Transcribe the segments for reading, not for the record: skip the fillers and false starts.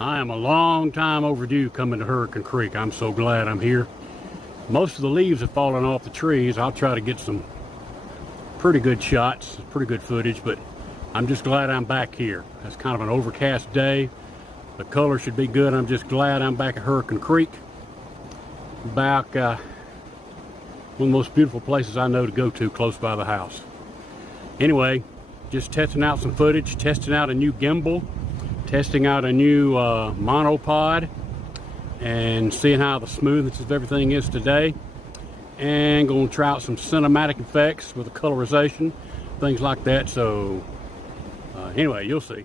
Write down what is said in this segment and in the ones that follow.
I am a long time overdue coming to Hurricane Creek. I'm so glad I'm here. Most of the leaves have fallen off the trees. I'll try to get some pretty good shots, pretty good footage, but I'm just glad I'm back here. It's kind of an overcast day. The color should be good. I'm just glad I'm back at Hurricane Creek. Back one of the most beautiful places I know to go to close by the house. Anyway, just testing out some footage, testing out a new gimbal, testing out a new monopod, and seeing how the smoothness of everything is today. And going to try out some cinematic effects with the colorization, things like that. So anyway, you'll see.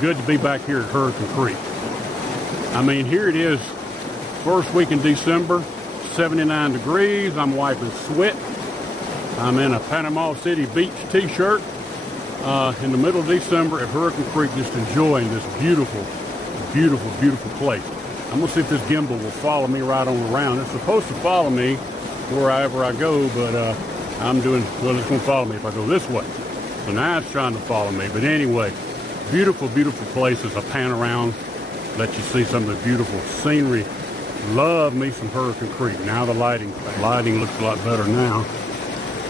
Good to be back here at Hurricane Creek. I mean, here it is, first week in December, 79 degrees. I'm wiping sweat. I'm in a Panama City Beach t-shirt in the middle of December at Hurricane Creek, just enjoying this beautiful, beautiful, beautiful place. I'm gonna see if this gimbal will follow me right on around. It's supposed to follow me wherever I go, but it's gonna follow me if I go this way. So now it's trying to follow me, but anyway, beautiful, beautiful places. I pan around, let you see some of the beautiful scenery. Love me some Hurricane Creek. Now the lighting looks a lot better now.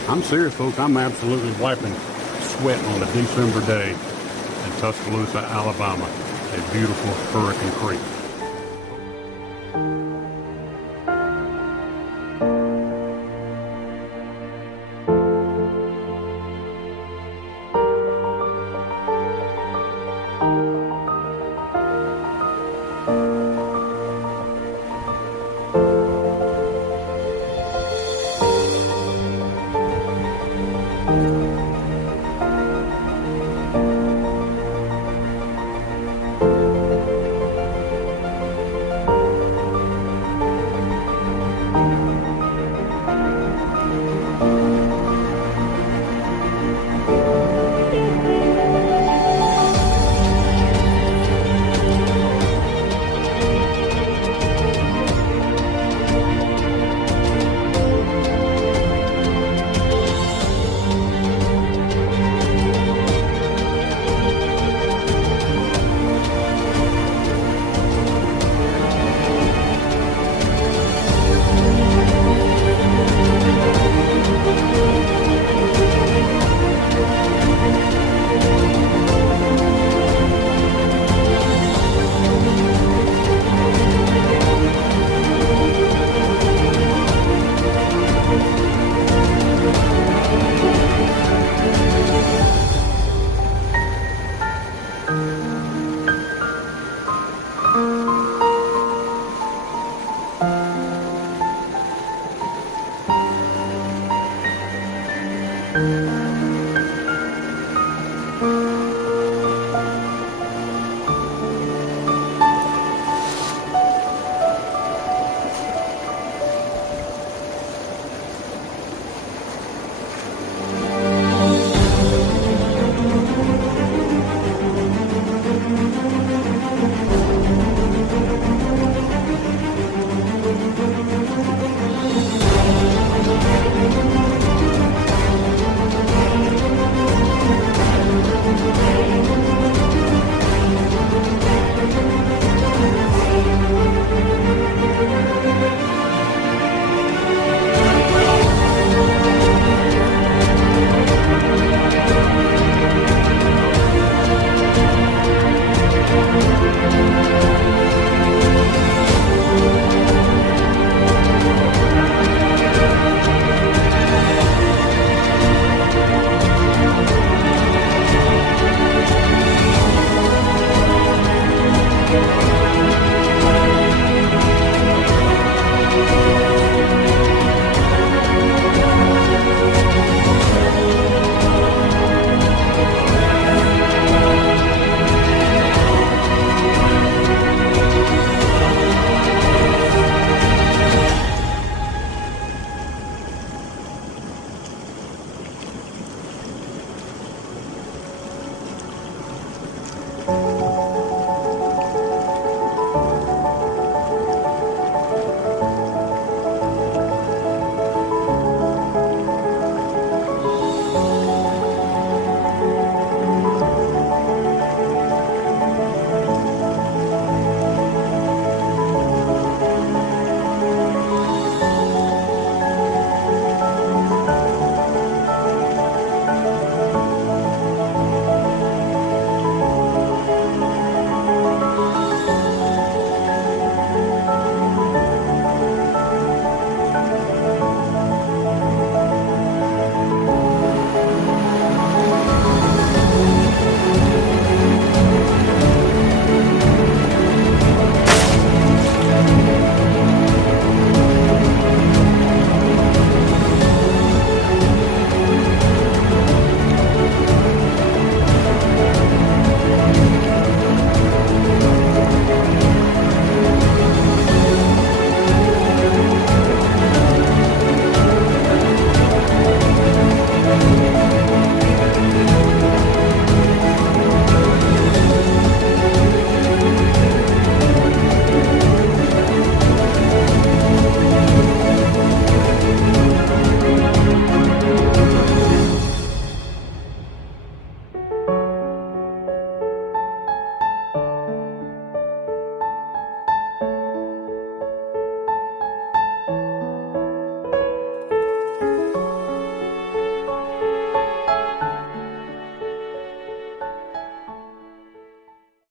I'm serious, folks. I'm absolutely wiping sweat on a December day in Tuscaloosa, Alabama. A beautiful Hurricane Creek.